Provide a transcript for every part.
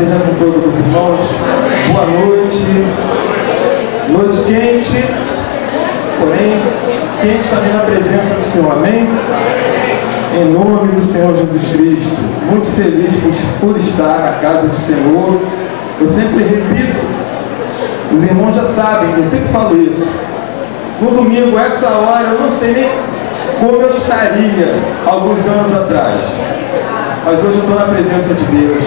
seja com todos os irmãos. Boa noite. Noite quente, porém quente também na presença do Senhor. Amém? Em nome do Senhor Jesus Cristo. Muito feliz por estar na casa do Senhor. Eu sempre repito, os irmãos já sabem, eu sempre falo isso. No domingo, essa hora, eu não sei nem como eu estaria alguns anos atrás. Mas hoje eu estou na presença de Deus.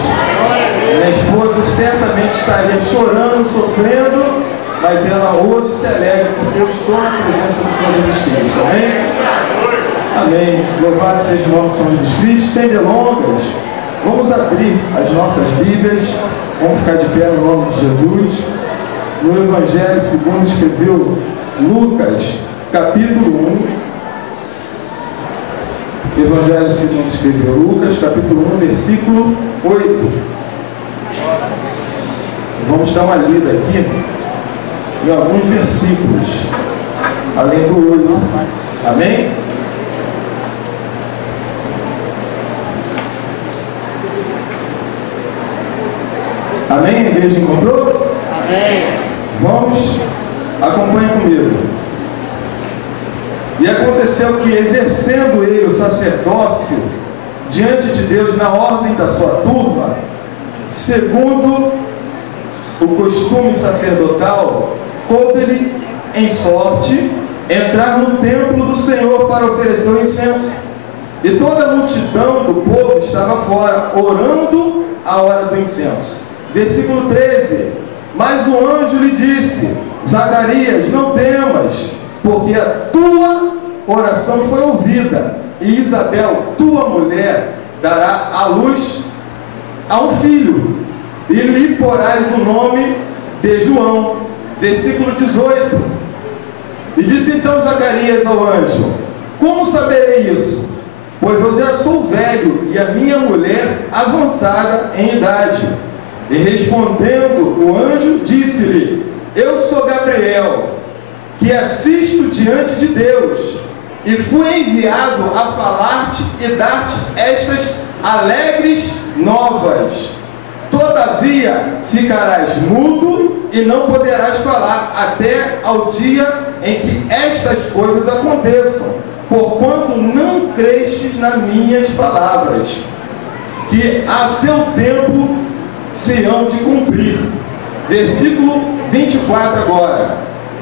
Minha esposa certamente estaria chorando, sofrendo, mas ela hoje se alegra porque eu estou na presença do Senhor Jesus Cristo. Amém? Amém. Louvado seja o nome do Senhor Jesus Cristo. Sem delongas, vamos abrir as nossas Bíblias. Vamos ficar de pé no nome de Jesus. No Evangelho segundo escreveu Lucas, capítulo 1. Evangelho segundo escreveu Lucas, capítulo 1, versículo 8. Vamos dar uma lida aqui em alguns versículos, além do 8. Amém? Amém? A igreja encontrou? Amém. Vamos, acompanhe comigo. E aconteceu que, exercendo ele o sacerdócio diante de Deus na ordem da sua turma, segundo o costume sacerdotal, coube-lhe em sorte entrar no templo do Senhor para oferecer o incenso. E toda a multidão do povo estava fora, orando a hora do incenso. Versículo 13. Mas o anjo lhe disse: Zacarias, não temas, porque a tua oração foi ouvida, e Isabel, tua mulher, dará à luz a um filho, e lhe porás o nome de João. Versículo 18. E disse então Zacarias ao anjo: Como saberei isso? Pois eu já sou velho, e a minha mulher avançada em idade. E respondendo o anjo, disse-lhe: Eu sou Gabriel, que assisto diante de Deus, e fui enviado a falar-te e dar-te estas alegres novas. Todavia ficarás mudo e não poderás falar até ao dia em que estas coisas aconteçam, porquanto não crestes nas minhas palavras, que a seu tempo se hão de cumprir. Versículo 24 agora.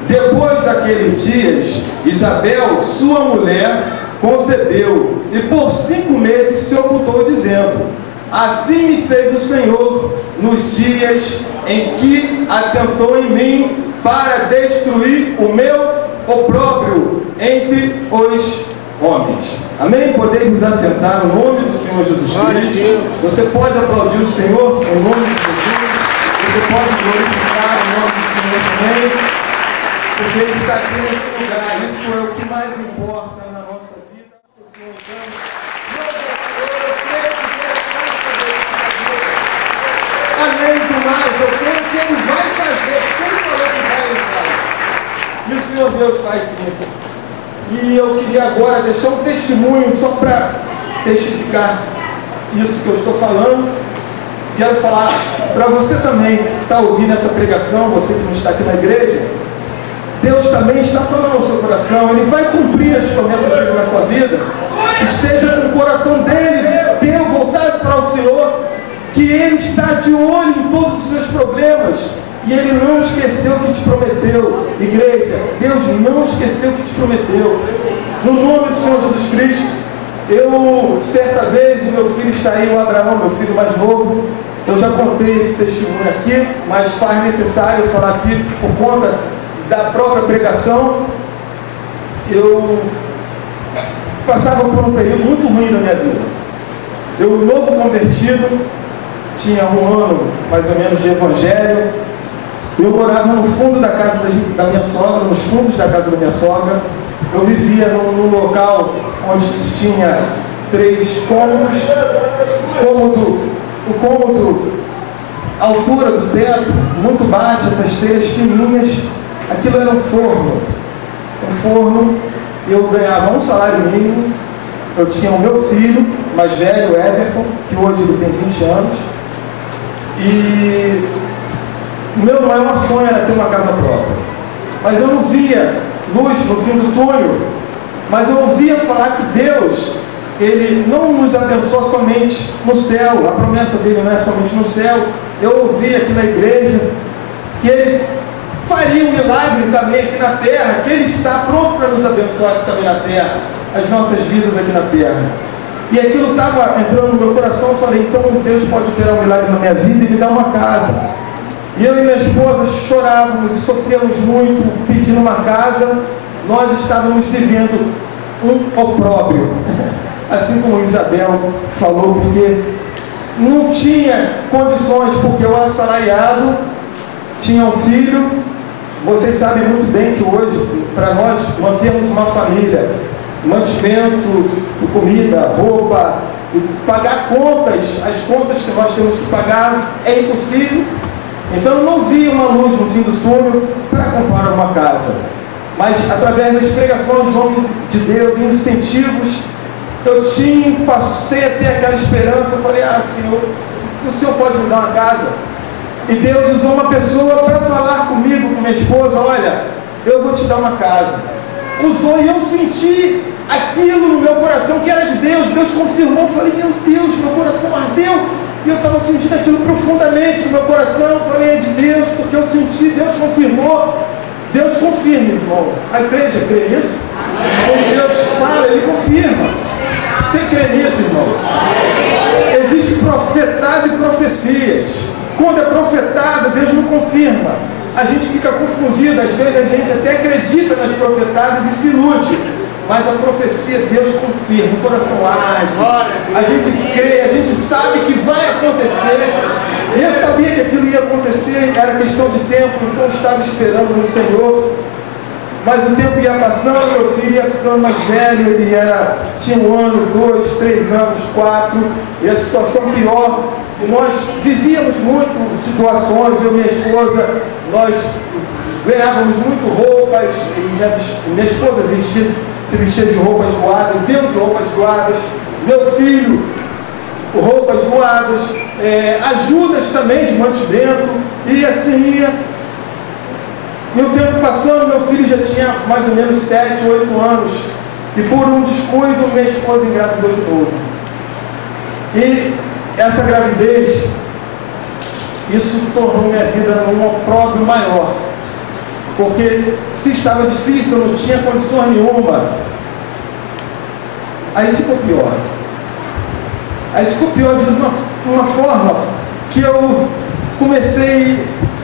Depois daqueles dias, Isabel, sua mulher, concebeu, e por 5 meses se ocultou, dizendo: Assim me fez o Senhor nos dias em que atentou em mim para destruir o meu opróbrio entre os homens. Amém? Podemos nos assentar no nome do Senhor Jesus Cristo. Você pode aplaudir o Senhor em nome de Jesus. Você pode glorificar o nome do Senhor também, porque Ele está aqui nesse lugar. Isso é o que mais importa na nossa vida. O Senhor, então, além do mais, eu creio que Ele vai fazer. Quem falou que vai, Ele faz. E o Senhor Deus faz sim. E eu queria agora deixar um testemunho só para testificar isso que eu estou falando. Quero falar para você também que está ouvindo essa pregação, você que não está aqui na igreja. Deus também está falando ao seu coração. Ele vai cumprir as promessas dele na tua vida. Esteja com o coração dele, tenha voltado para o Senhor, que Ele está de olho em todos os seus problemas. E Ele não esqueceu o que te prometeu. Igreja, Deus não esqueceu o que te prometeu. No nome do Senhor Jesus Cristo. Eu, certa vez, o meu filho está aí, o Abraão, meu filho mais novo. Eu já contei esse testemunho aqui, mas faz necessário eu falar aqui por conta da própria pregação. Eu passava por um período muito ruim da minha vida. Eu, novo convertido, tinha 1 ano mais ou menos de evangelho. Eu morava no fundo da casa da minha sogra, nos fundos da casa da minha sogra. Eu vivia num local onde tinha 3 cômodos. O cômodo, a altura do teto, muito baixa, essas telhas fininhas. Aquilo era um forno. Um forno, eu ganhava um salário mínimo. Eu tinha o meu filho, mais velho, Everton, que hoje ele tem 20 anos. E o meu maior sonho era ter uma casa própria. Mas eu não via luz no fim do túnel. Mas eu ouvia falar que Deus, Ele não nos abençoa somente no céu. A promessa dele não é somente no céu. Eu ouvi aqui na igreja que Ele faria um milagre também aqui na terra, que Ele está pronto para nos abençoar aqui também na terra, as nossas vidas aqui na terra. E aquilo estava entrando no meu coração. Eu falei, então Deus pode operar um milagre na minha vida e me dar uma casa. E eu e minha esposa chorávamos e sofríamos muito pedindo uma casa. Nós estávamos vivendo um opróbrio, assim como Isabel falou, porque não tinha condições, porque o assalariado tinha um filho. Vocês sabem muito bem que hoje, para nós mantermos uma família, mantimento, comida, roupa, e pagar contas, as contas que nós temos que pagar, é impossível. Então eu não vi uma luz no fim do túnel para comprar uma casa. Mas através das pregações dos homens de Deus e incentivos, eu passei a ter aquela esperança. Eu falei, Senhor, o Senhor pode me dar uma casa? E Deus usou uma pessoa para falar comigo, com minha esposa, olha, eu vou te dar uma casa. Usou, e eu senti aquilo no meu coração que era de Deus. Deus confirmou. Eu falei, meu Deus, meu coração ardeu. E eu estava sentindo aquilo profundamente no meu coração. Eu falei, é de Deus, porque eu senti, Deus confirmou. Deus confirma, irmão. A igreja crê nisso? Quando Deus fala, Ele confirma. Você crê nisso, irmão? Existe profetado e profecias. Quando é profetado, Deus não confirma. A gente fica confundido. Às vezes a gente até acredita nas profetadas e se ilude. Mas a profecia, Deus confirma. O coração arde. A gente crê, a gente sabe que vai acontecer. E eu sabia que aquilo ia acontecer, era questão de tempo, então eu estava esperando no Senhor. Mas o tempo ia passando, meu filho ia ficando mais velho, ele tinha 1 ano, 2, 3 anos, 4, e a situação pior. E nós vivíamos muito de doações, eu e minha esposa, nós ganhávamos muito roupas, e minha esposa se vestia de roupas doadas, eu de roupas doadas, meu filho, roupas doadas, ajudas também de mantimento, e assim ia. E o tempo passando, meu filho já tinha mais ou menos 7, 8 anos, e por um descuido, minha esposa engravidou de novo. E essa gravidez, isso tornou minha vida num opróbrio maior, porque se estava difícil, eu não tinha condições nenhuma, aí ficou pior. Aí ficou pior de uma forma que eu comecei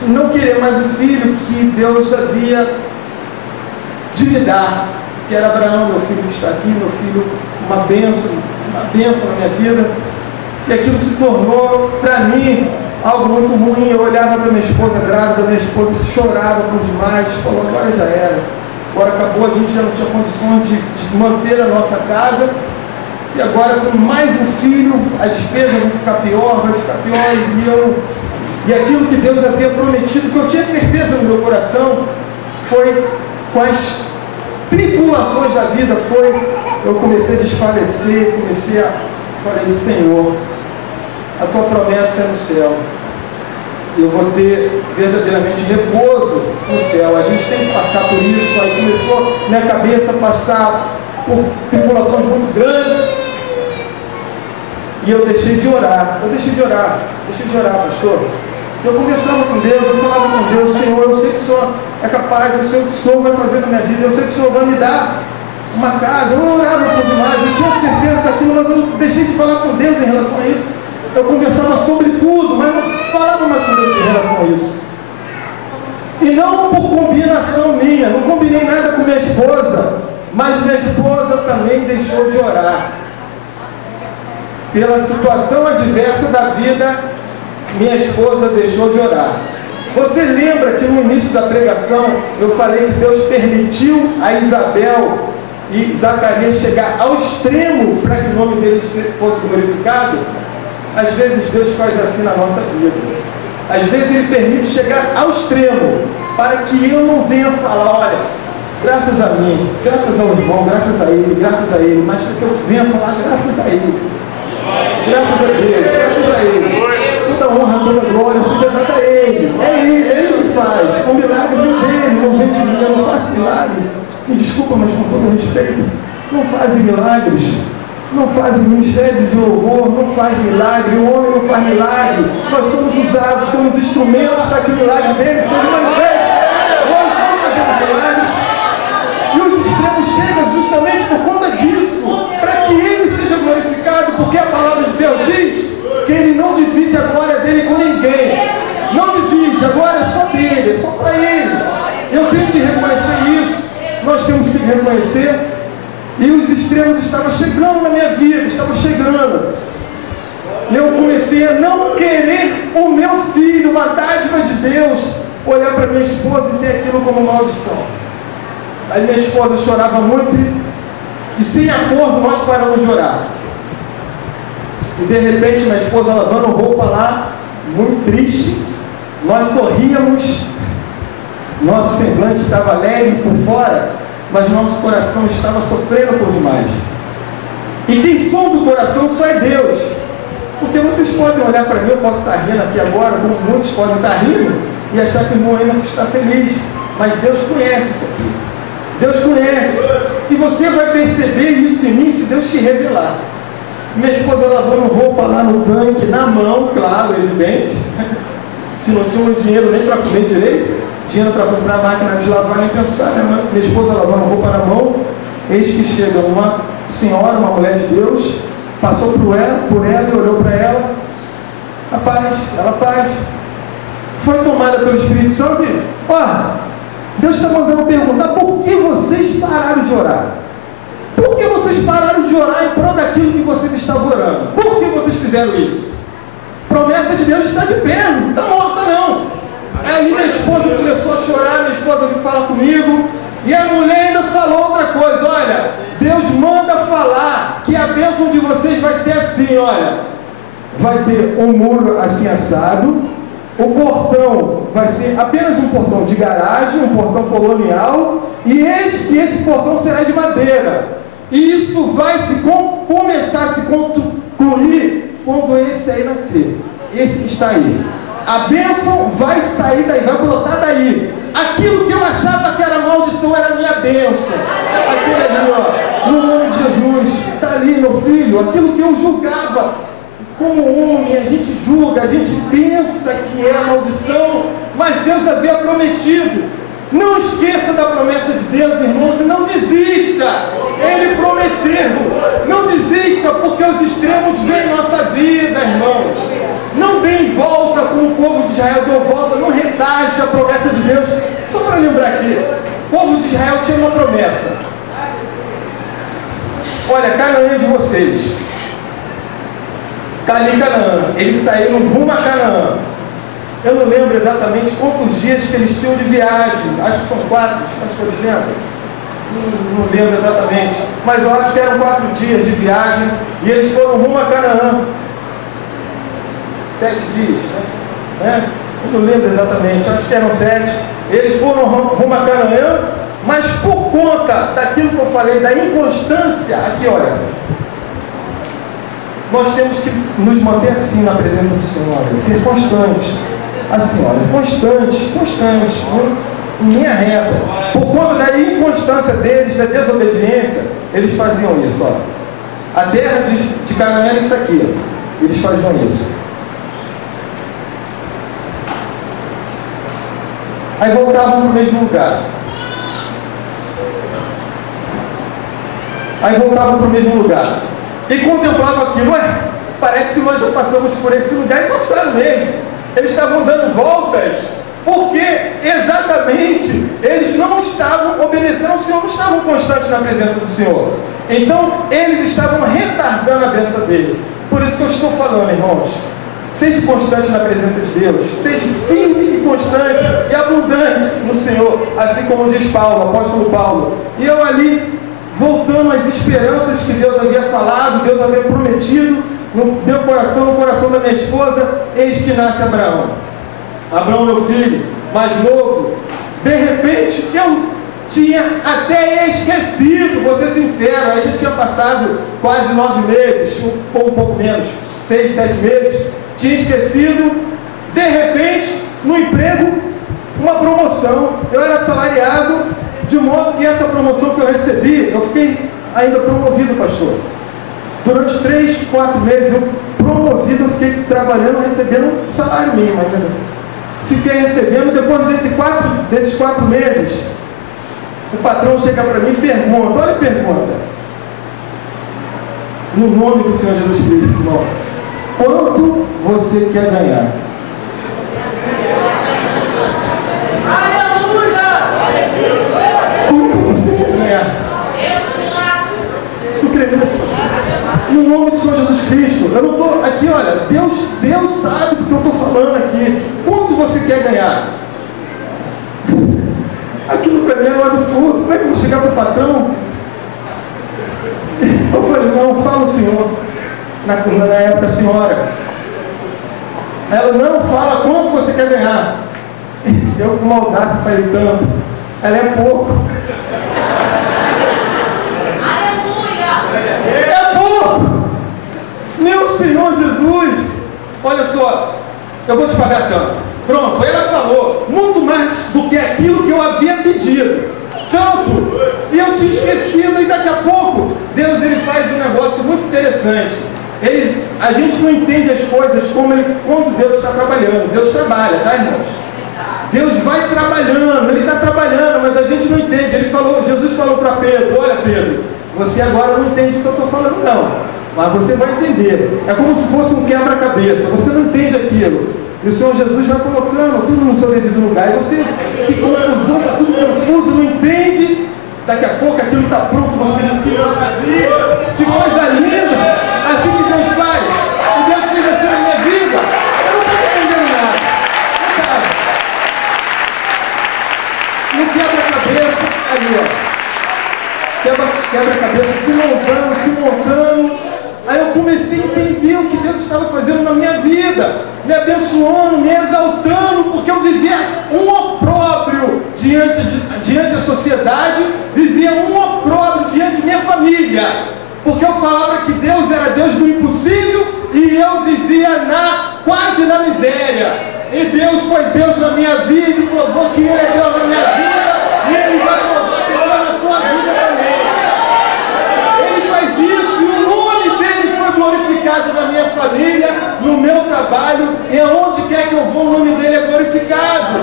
a não querer mais o filho que Deus havia de me dar, que era Abraão, meu filho que está aqui, meu filho, uma bênção na minha vida. E aquilo se tornou, para mim, algo muito ruim. Eu olhava para minha esposa grávida, minha esposa chorava por demais, falou, agora já era, agora acabou, a gente já não tinha condições de manter a nossa casa. E agora com mais um filho, a despesa vai ficar pior, e aquilo que Deus havia prometido, que eu tinha certeza no meu coração, foi com as tribulações da vida, eu comecei a desfalecer, falei, Senhor, a tua promessa é no céu, eu vou ter verdadeiramente repouso no céu. A gente tem que passar por isso. Aí começou minha cabeça a passar por tribulações muito grandes, e eu deixei de orar, pastor. Eu conversava com Deus, eu falava com Deus, Senhor, eu sei que o Senhor é capaz, eu sei o que o Senhor vai fazer na minha vida, eu sei que o Senhor vai me dar uma casa. Eu orava por demais, eu tinha certeza daquilo, mas eu deixei de falar com Deus em relação a isso. Eu conversava sobre tudo, mas não falava mais com Deus em relação a isso. E não por combinação minha, não combinei nada com minha esposa, mas minha esposa também deixou de orar. Pela situação adversa da vida, minha esposa deixou de orar. Você lembra que no início da pregação eu falei que Deus permitiu a Isabel e Zacarias chegar ao extremo para que o nome deles fosse glorificado? Às vezes Deus faz assim na nossa vida. Às vezes Ele permite chegar ao extremo para que eu não venha falar, olha, graças a mim, graças ao irmão, graças a ele, mas para que eu venha falar graças a ele. Graças a Deus, graças a Ele. Toda honra, toda glória é Ele que faz. O milagre vem dele, não vem de mim. Eu não faço milagre. Me desculpa, mas com todo respeito, não fazem milagres. Não fazem ministério de louvor, não faz milagre, o homem não faz milagre. Nós somos usados, somos instrumentos para que o milagre dele seja manifesto. Nós não fazemos milagres. E os extremos chegam justamente por conta disso, para que ele seja glorificado, porque a palavra de Deus diz que ele não divide a glória dele com ninguém. Não divide, a glória é só dele, é só para ele. Eu tenho que reconhecer isso. Nós temos que reconhecer. E os extremos estavam chegando na minha vida, estavam chegando. E eu comecei a não querer o meu filho, uma dádiva de Deus, olhar para minha esposa e ter aquilo como maldição. Aí minha esposa chorava muito e sem acordo nós paramos de orar. E de repente minha esposa lavando roupa lá, muito triste, nós sorríamos, nosso semblante estava alegre por fora, mas nosso coração estava sofrendo por demais. E quem sonda o coração só é Deus. Porque vocês podem olhar para mim, eu posso estar rindo aqui agora, como muitos podem estar rindo, e achar que o irmão Emerson está feliz. Mas Deus conhece isso aqui. Deus conhece. E você vai perceber isso em mim se Deus te revelar. Minha esposa lavando roupa lá no tanque, na mão, claro, evidente. Se não tinha dinheiro nem para comer direito, dinheiro para comprar máquina de lavar, nem pensar. Minha esposa lavando roupa na mão, eis que chega uma senhora, uma mulher de Deus, passou por ela e olhou para ela. A paz, ela paz. Foi tomada pelo Espírito Santo e, Deus está mandando perguntar por que vocês pararam de orar. Por que vocês pararam de orar em prol daquilo que vocês estavam orando? Por que vocês fizeram isso? Promessa de Deus está de pé, não está morta não. Aí minha esposa começou a chorar, minha esposa veio falar comigo, e a mulher ainda falou outra coisa: olha, Deus manda falar que a bênção de vocês vai ser assim, olha, vai ter um muro assim assado, o portão vai ser apenas um portão de garagem, um portão colonial, e esse portão será de madeira, e isso vai começar a se concluir quando esse aí nascer, esse que está aí. A bênção vai sair daí, vai brotar daí. Aquilo que eu achava que era maldição era a minha bênção. Aquele ali, no nome de Jesus, está ali, meu filho. Aquilo que eu julgava como homem, a gente julga, a gente pensa que é maldição, mas Deus havia prometido. Não esqueça da promessa de Deus, irmãos, e não desista. Ele prometeu. Não desista, porque os extremos vêm em nossa vida, irmãos. Não deem volta como o povo de Israel deu volta, não retarde a promessa de Deus. Só para lembrar aqui, o povo de Israel tinha uma promessa. Olha, Canaã é de vocês. Está ali Canaã. Eles saíram rumo a Canaã. Eu não lembro exatamente quantos dias que eles tinham de viagem. Acho que são 4, acho que eu lembro. Não lembro exatamente. Mas eu acho que eram 4 dias de viagem. E eles foram rumo a Canaã. 7 dias, né? Eu não lembro exatamente, acho que eram 7. Eles foram rumo a Canaã, mas por conta daquilo que eu falei, da inconstância, aqui olha, nós temos que nos manter assim na presença do Senhor, ser constantes, assim, olha, constante, em linha reta. Por conta da inconstância deles, da desobediência, eles faziam isso, ó. A terra de Canaã era isso aqui, ó. Eles faziam isso. Aí voltavam para o mesmo lugar. E contemplavam aquilo. Parece que nós já passamos por esse lugar e passaram mesmo. Eles estavam dando voltas, porque exatamente eles não estavam obedecendo ao Senhor, não estavam constantes na presença do Senhor. Então, eles estavam retardando a bênção dele. Por isso que eu estou falando, irmãos. Seja constante na presença de Deus, seja firme e constante e abundante no Senhor, assim como diz Paulo, o apóstolo Paulo. E eu ali, voltando às esperanças que Deus havia falado, Deus havia prometido no meu coração, no coração da minha esposa, eis que nasce Abraão. Abraão, meu filho, mais novo. De repente, eu tinha até esquecido, vou ser sincero, aí já tinha passado quase 9 meses, ou um pouco menos, 6, 7 meses. Tinha esquecido, de repente, no emprego, uma promoção. Eu era assalariado, de modo que essa promoção que eu recebi, eu fiquei ainda promovido, pastor. Durante 3, 4 meses, eu promovido, eu fiquei trabalhando, recebendo um salário mínimo ainda. Fiquei recebendo, depois desses 4 meses, o patrão chega para mim e pergunta, olha a pergunta, no nome do Senhor Jesus Cristo, irmão, quanto você quer ganhar? Quanto você quer ganhar? Tu crê nisso? No nome do Senhor Jesus Cristo. Eu não estou aqui, olha, Deus sabe do que eu estou falando aqui. Quanto você quer ganhar? Aquilo para mim é um absurdo. Como é que eu vou chegar para o patrão? Eu falei, não, fala o senhor. Na época, a senhora. Ela, não, fala quanto você quer ganhar. Eu, com uma audácia, falei tanto. Ela é pouco. É pouco. Meu Senhor Jesus. Olha só, eu vou te pagar tanto. Pronto, ela falou muito mais do que aquilo que eu havia pedido. Tanto. E eu tinha esquecido, e daqui a pouco, Deus ele faz um negócio muito interessante. A gente não entende as coisas quando Deus está trabalhando. Deus trabalha, tá, irmãos? Deus vai trabalhando, Ele está trabalhando, mas a gente não entende. Jesus falou para Pedro, olha Pedro, você agora não entende o que eu estou falando não, mas você vai entender. É como se fosse um quebra-cabeça, você não entende aquilo. E o Senhor Jesus vai colocando tudo no seu devido lugar. E você, que confusão, está tudo confuso, não entende. Daqui a pouco aquilo está pronto, você não entende. Que coisa linda! Assim que Deus faz. E Deus fez assim na minha vida. Eu não estava entendendo nada. Não estava. E o quebra-cabeça, ali ó. Quebra-cabeça se montando. Aí eu comecei a entender o que Deus estava fazendo na minha vida, me abençoando, me exaltando, porque eu vivia um opróbrio diante da sociedade, vivia um opróbrio diante da minha família, porque eu falava que Deus era Deus do impossível e eu vivia quase na miséria. E Deus foi Deus na minha vida e provou que Ele é Deus na minha vida e Ele vai provar que é Deus na tua vida também. Ele faz isso e o nome dele foi glorificado na minha família, no meu trabalho e aonde quer que eu vou, o nome dele é glorificado.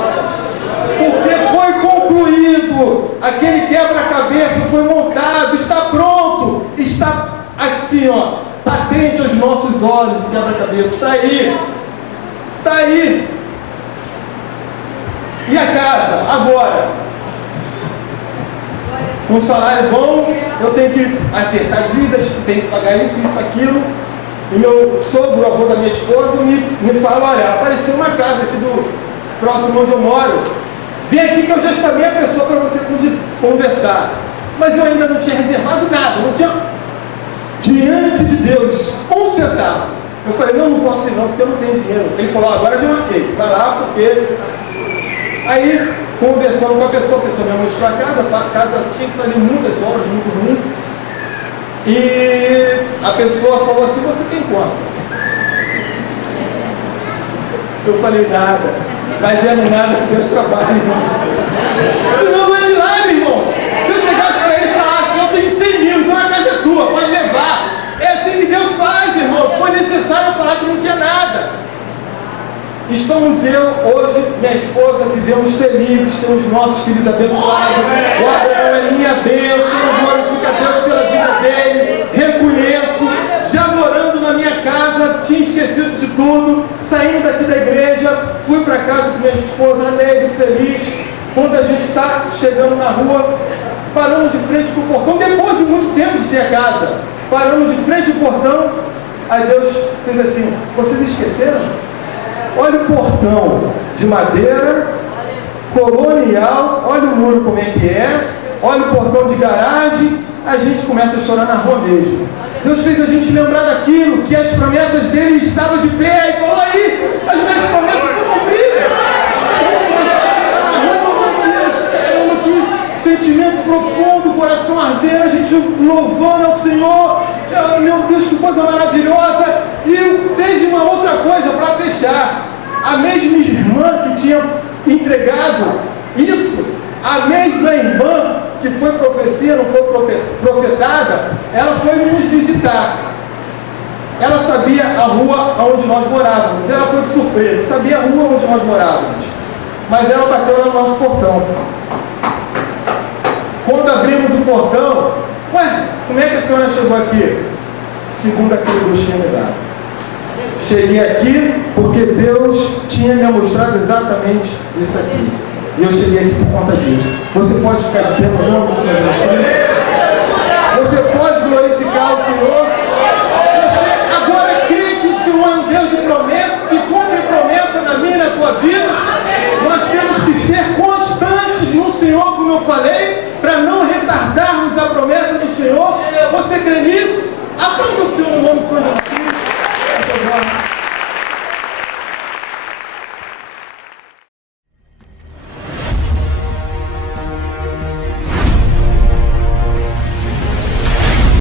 Porque foi concluído, aquele quebra-cabeça foi montado, está pronto, está assim, ó, patente aos nossos olhos o quebra-cabeça, está aí, está aí. E a casa, agora? Um salário bom, eu tenho que acertar dívidas, tenho que pagar isso, aquilo. E meu sogro, o avô da minha esposa, me fala, olha, apareceu uma casa aqui do próximo onde eu moro. Vem aqui que eu já chamei a pessoa para você conversar. Mas eu ainda não tinha reservado nada, não tinha diante de Deus um centavo. Eu falei, não posso ir não, porque eu não tenho dinheiro. Ele falou, agora eu já marquei, vai lá porque... Aí, conversando com a pessoa me mostrou a casa tinha que fazer muitas obras, muito ruim. E a pessoa falou assim, você tem quanto? Eu falei, nada. Mas é no nada que Deus trabalha, irmão. Senão não é milagre, irmãos. Se eu chegasse para ele e falasse, eu tenho 100 mil, então a casa é tua, pode levar. É assim que Deus faz, irmão. Foi necessário falar que não tinha nada. Estamos hoje, minha esposa, vivemos felizes, temos nossos filhos abençoados. O Abraão é minha bênção, glorifica a Deus pela vida dele, reconheço, já morando na minha casa, tinha esquecido de tudo, saindo daqui da igreja, fui para casa com minha esposa, alegre, feliz. Quando a gente está chegando na rua, paramos de frente para o portão, depois de muito tempo de ter a casa, paramos de frente ao portão, aí Deus fez assim, vocês esqueceram? Olha o portão de madeira, colonial, olha o muro como é que é, olha o portão de garagem, a gente começa a chorar na rua mesmo. Deus fez a gente lembrar daquilo, que as promessas dele estavam de pé, e falou aí, as minhas promessas são cumpridas. A gente começou a chorar na rua, meu Deus, caramba, que sentimento profundo, coração ardendo, a gente louvando ao Senhor, meu Deus, que coisa maravilhosa. E teve uma outra coisa para fechar. a mesma irmã que tinha entregado isso, a mesma irmã que foi profecia, não foi profetada, ela foi nos visitar. Ela sabia a rua onde nós morávamos, ela foi de surpresa, sabia a rua onde nós morávamos, mas ela bateu no nosso portão. Quando abrimos o portão, ué, como é que a senhora chegou aqui? Segundo aquilo que Deus tinha me dado. Cheguei aqui porque Deus tinha me mostrado exatamente isso aqui. E eu cheguei aqui por conta disso. Você pode ficar de pé no nome do Senhor Jesus Cristo? Você pode glorificar o Senhor? Você agora crê que o Senhor é um Deus de promessa, que cumpre promessa na minha e na tua vida? Nós temos que ser constantes no Senhor, como eu falei, para não retardarmos a promessa do Senhor. Você crê nisso?